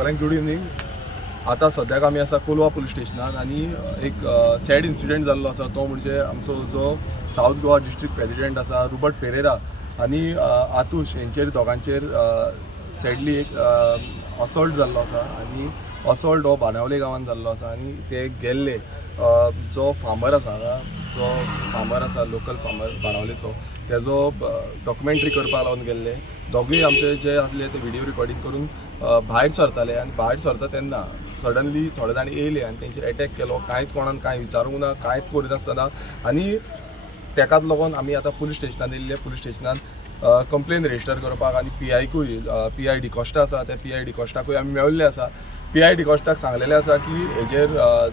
सगळ्यांक good evening. आतां सद्याक आमी आसा कोलवा पुलीस स्टेशनान आनी एक सॅड इन्सिडेंट जाल्लो आसा. तो म्हणजे आमचो जो साऊथ गोवा डिस्ट्रिक्ट प्रेसिडेंट आसा रुबर्ट पेरेरा आनी आतुश हेंचेर दोगांचेर सॅडली एक असॉल्ट जाल्लो आसा आनी असॉल्ट हो बाणावले गांवांत जाल्लो आसा आनी ते गेल्ले जो फार्मर आसा जो फार्मर आसा लोकल फार्मर बाणावलेचो तेजो डॉक्युमेंटरी करपाक लागून गेल्ले. दोगूय आमचे जे आसले ते व्हिडिओ रिकॉर्डिंग करून भायर सरताले आनी भायर सरता तेन्ना सडनली थोडे जाण येयले आनी तेंचेर एटॅक केलो. कांयच कोणान कांय विचारूंक ना, कांयच करिनासतना आनी तेकाच लागून आमी आतां पुलीस स्टेशनान येयल्ले. पुलीस स्टेशनान कंप्लेन रेजिस्टर करपाक आनी PI डिकॉस्टा आसा त्या PI डिकॉस्टाकूय आमी मेळिल्ले आसा. PI डिकॉस्टाक सांगलेलें आसा की हेजेर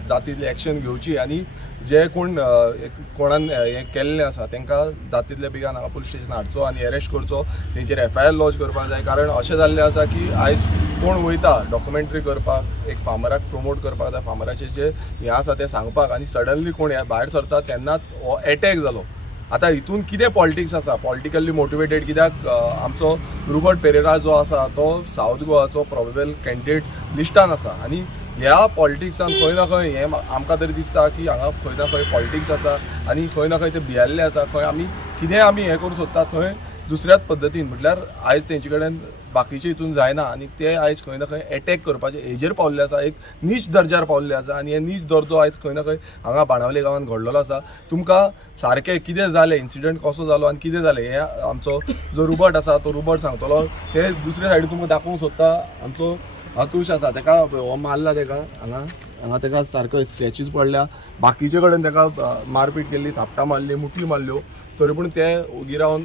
जातीतली एक्शन घेवची आनी जे कोणान हें केल्लें आसा तांकां जातीतल्या बेगान हांगा पुलीस स्टेशन हाडचो आनी अरेस्ट करचो, तेंचेर FIR लॉन्च करपाक जाय. कारण अशें जाल्लें आसा की आयज कोण वयता डॉक्युमेंटरी करपाक एक फार्मराक प्रमोट करपाक त्या फार्मराचें जे हें आसा तें सांगपाक आनी सडनली कोण भायर सरता तेन्नाच हो एटॅक जालो. आतां हितून कितें पॉलिटिक्स आसा, पॉलिटिकली मोटिवेटेड, कित्याक आमचो रुबर्ट पेरेरा जो आसा तो साऊथ गोवाचो प्रोबेबल कॅन्डिडेट लिस्टान आसा आनी ह्या पॉलिटिक्सान खंय ना खंय हें आमकां तरी दिसता की हांगा खंय ना खंय पॉलिटिक्स आसा आनी खंय ना खंय ते भियल्ले आसा. खंय आमी कितें आमी हें करूं सोदता थंय दुसऱ्याच पद्दतीन म्हटल्यार आयज तेंचे कडेन बाकीचे हितून जायना आनी ते आयज खंय ना खंय एटॅक करपाचे हेजेर पावल्ले आसा, एक नीच दर्जार पावल्ले आसा आनी हे नीच दर्जो आयज खंय ना खंय हांगा बाणावले गांवांत घडलेलो आसा. तुमकां सारकें कितें जालें, इन्सिडंट कसो जालो आनी कितें जालें हें आमचो जो रुबर्ट आसा तो रुबर्ट सांगतलो. ते दुसरे सायडीन तुमकां दाखोवंक सोदता. आमचो आतुश आसा तेका हो मारला, तेका हांगा तेका सारको स्क्रॅचीस पडल्या. बाकीचे कडेन तेका मारपीट केल्ली, थापटां मारली, मुटली मारल्यो, तरी पूण ते ओगी रावन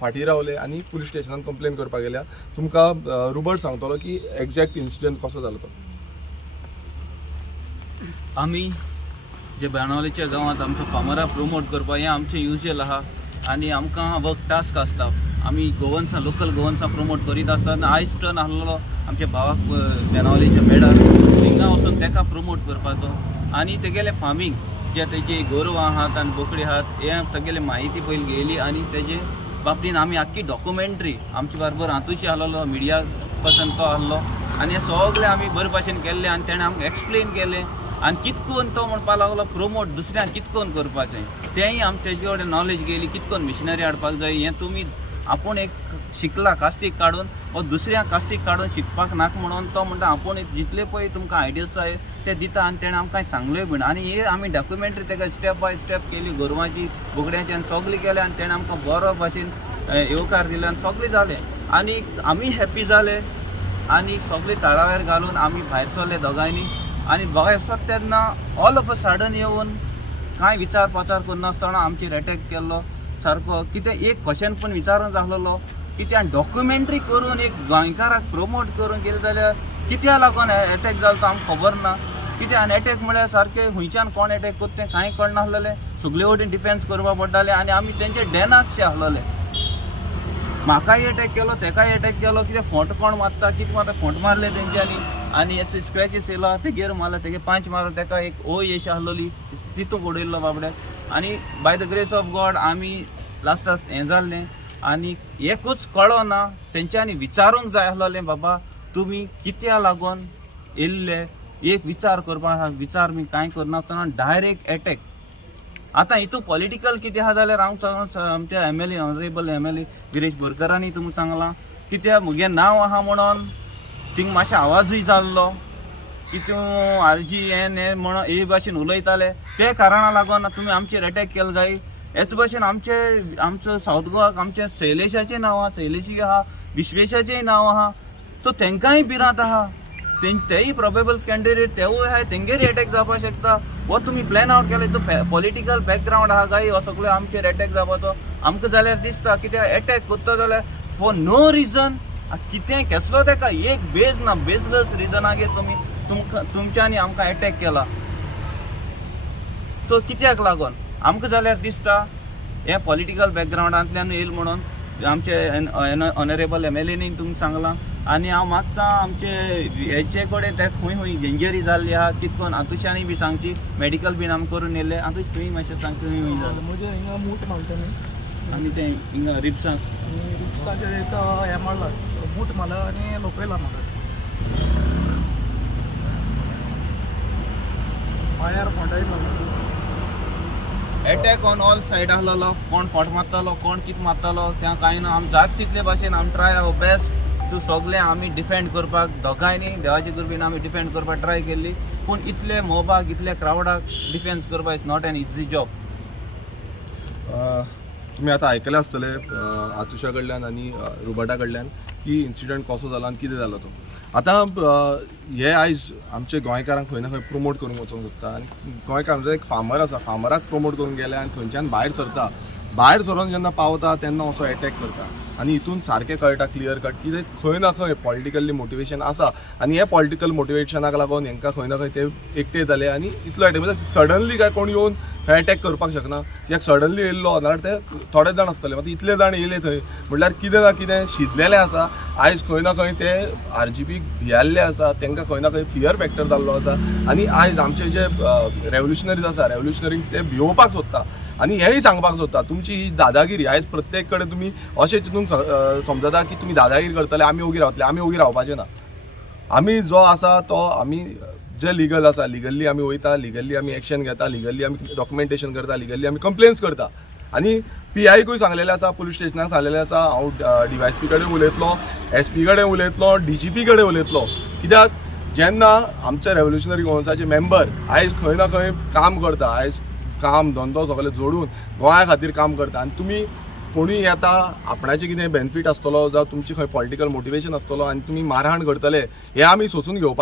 फाटीं रावले आनी पुलीस स्टेशनान कंप्लेन करपाक गेल्या. तुमकां रुबर्ट सांगतलो की एक्झॅक्ट इन्सिडंट कसो जालो तो. आमी जे बाणावलेच्या गांवांत आमच्या फार्मराक प्रमोट करपा हें आमचें युजल आहा आनी आमकां वर्क टास्क आसता. आमी गोवन्सां लोकल गोवन्सां प्रमोट करीत आसतना आयज टर्न आसलेलो आमच्या भावाक बाणावलेच्या मेडार थिंगा वचून तेका प्रमोट करपाचो आनी तेगेले फार्मींग जे तेजी गोरवां आहात आनी बोकडी आहात हें तेगेले म्हायती पयली घेयली आनी तेजे बाबतीन आमी आख्खी डॉक्युमेंटरी आमचे बरोबर हातूंची आसलेलो मिडिया पर्सन तो आसलो आनी हें सगळें आमी बरे भाशेन केल्लें आनी तेणें आमकां एक्सप्लेन केलें आनी कितकोन तो म्हणपाक लागलो प्रमोट दुसऱ्यांक कितकोन करपाचें तेंय आमी तेजे कडेन नॉलेज घेयली. कितकोन मिशनरी हाडपाक जाय हें तुमी आपूण एक शिकला कास्तीक काडून वा दुसऱ्यांक कास्तीक काडून शिकपाक नाका म्हणून तो म्हणटा आपूण जितले पळय तुमकां आयडियाज जाय ते दिता आनी तेणें आमकां सांगलें बीन आनी हे आमी डॉक्युमेंटरी तेका स्टेप बाय स्टेप केली गोरवांची बोकड्यांची आनी सगळी केलें आनी तेणें आमकां बरो भाशेन येवकार दिले आनी सगळें जालें आनी आमी हॅप्पी जाले आनी सगळीं तारावेर घालून आमी भायर सरले दोगांयनी आनी भायर सरता तेन्ना ऑल ऑफ अ सडन येवन कांय विचार पाचार करनासतना आमचेर एटॅक केल्लो. सारको कितें एक क्वेश्चन पूण विचारूंक जाहलेलो कित्याक डॉक्युमेंटरी करून एक गोंयकाराक प्रमोट करून गेले जाल्यार कित्या लागून एटॅक जालो तो आमकां खबर ना. कित्याक आनी एटॅक म्हळ्यार सारकें खंयच्यान कोण एटॅक करता तें कांय कळनासलेलें. सगळे वटेन डिफेन्स करपा पडटालें आनी आमी तेंचे डॅनाकशे आसलेले. म्हाकाय एटॅक केलो तेकाय एटॅक केलो कितें फोंट कोण मारता कितें मारता फोंट मारले तेंच्यांनी आनी हेचे स्क्रॅचीस येयला तेगेर मारला तेगे पांच मारलो तेका एक येशी आसलेली तितूंक उडयल्लो बाबड्याक आनी by the grace of God आमी लास्टाक हें जाल्लें आनी एकूच कळो ना. तेंच्यांनी विचारूंक जाय आसलेलें बाबा तुमी कित्या लागून येयल्ले एक विचार करपाक विचार बी कांय करनासतना डायरेक्ट एटॅक. आतां हितू पॉलिटिकल कितें आहा जाल्यार हांव सांगून आमच्या MLA ऑनरेबल MLA गिरीश बोरकरांनी तुमकां सांगलां कित्याक म्हजें नांव आहा म्हणून थिंग मातशें आवाजूय जाल्लो की तूं RGN हें म्हणून हे भाशेन उलयताले ते कारणा लागून तुमी आमचेर एटॅक केलो काय. हेच भाशेन आमचो साऊथ गोवाक आमच्या शैलेशाचें नांव आहा, शैलेशी आहा, विश्वेशाचेंय नांव आहा, तो तेंकांय भिरांत आहा. तेय प्रोबेबल कॅन्डिडेट तेवूय आहाय तेंगेर एटॅक जावपाक शकता. वो तुमी प्लॅन आवट केले तो पॉलिटिकल बॅकग्रावंड आहा काय हो सगळो आमचेर एटॅक जावपाचो आमकां जाल्यार दिसता कित्याक एटॅक करता जाल्यार फॉर नो रिजन कितें केसलो तेका एक बेज ना बेजलेस रिजनागेर तुमच्यांनी आमकां एटॅक केला. सो कित्याक लागून आमकां जाल्यार दिसता हें पॉलिटिकल बॅकग्रावंडांतल्यान येयला म्हणून आमचे ऑनरेबल MLAनी तुमकां सांगलां आनी हांव मागता आमचे हेचे कडेन ते खंय खंय इंजरी जाल्ली आहा कितकोन आतुशांनी बी सांगची मेडिकल बीन आमी करून येयले. आतूश तुमी मातशें सांग तुमी म्हणजे हिंगा मूट मारता आनी तें हिंगा रिप्साक रिप्साचेर हें मारला मूट मारला आनी लोकयला म्हाका डायरेक्ट मारलो अटॅक ऑन ऑल सायड आहलोलो कोण फट मारतालो कोण कित मारतालो त्या कांय ना आमी जात तितले भाशेन आमी ट्राय आवर बेस्ट टू सगळे आमी डिफेंड करपाक दोगांयनी देवाचे कृपेन आमी डिफेंड करपाक ट्राय केल्ली पूण इतले मोबाक इतले क्रावडाक डिफेन्स करपाक is not an easy job. तुम्ही आता आयकले आसतले आतुशा कडल्यान आनी रुबटा कडल्यान की इन्सिडंट कसो जालो आनी कितें जालो तो. आतां हे आयज आमचे गोंयकारांक खंय ना खंय प्रमोट करूंक वचूंक सोदता आनी गोंयकारांचो एक फार्मर आसा फार्मराक प्रमोट करूंक गेले आनी थंयच्यान भायर सरता भायर सरून जेन्ना पावता तेन्ना असो अटॅक करता आनी हितून सारकें कळटा क्लियर कट की ते खंय ना खंय पॉलिटिकली मोटिवेशन आसा आनी हे पॉलिटिकल मोटिवेशनाक लागून हांकां खंय ना खंय ते एकटे जाले आनी इतलो अटॅक सडनली काय कोण येवन थंय अटॅक करपाक शकना कित्याक सडनली येयल्लो नाल्यार ते थोडे जाण आसतले मात इतले जाण येयले थंय म्हटल्यार कितें ना कितें शिजलेले आसा आयज खंय ना खंय ते RGPक भियाल्ले आसा तांकां खंय ना खंय फियर फॅक्टर जाल्लो आसा आनी आयज आमचे जे रेव्होल्युशनरीज आसा रेव्होल्युशनरीज ते भिवपाक सोदता आनी हेंय सांगपाक सोदता तुमची ही दादागिरी आयज प्रत्येक कडेन तुमी अशें चिंतून समजता की तुमी दादागिरी करतले आमी ओगी रावतले आमी ओगी रावपाचें ना. आमी जो आसा तो आमी जे लिगल आसा लिगल्ली आमी वयता लिगल्ली आमी एक्शन घेता लिगल्ली आमी डॉक्युमेंटेशन करता लिगल्ली आमी कंप्लेन्स करता आनी PIकूय सांगलेलें आसा पुलीस स्टेशनाक सांगलेलें आसा हांव DYSP कडेन उलयतलो SP कडेन उलयतलो DGP कडेन उलयतलो कित्याक जेन्ना आमचे रेव्होल्युशनरी गोवन्साचे मेंबर आयज खंय ना खंय काम करता आयज काम धंदो सगळें जोडून गोंया खातीर काम करता आनी तुमी कोणूय येता आपणाचें कितें बेनिफीट आसतलो जावं तुमची खंय पॉलिटिकल मोटिवेशन आसतलो आनी तुमी मारहाण करतले हें आमी सोंसून घेवपाचें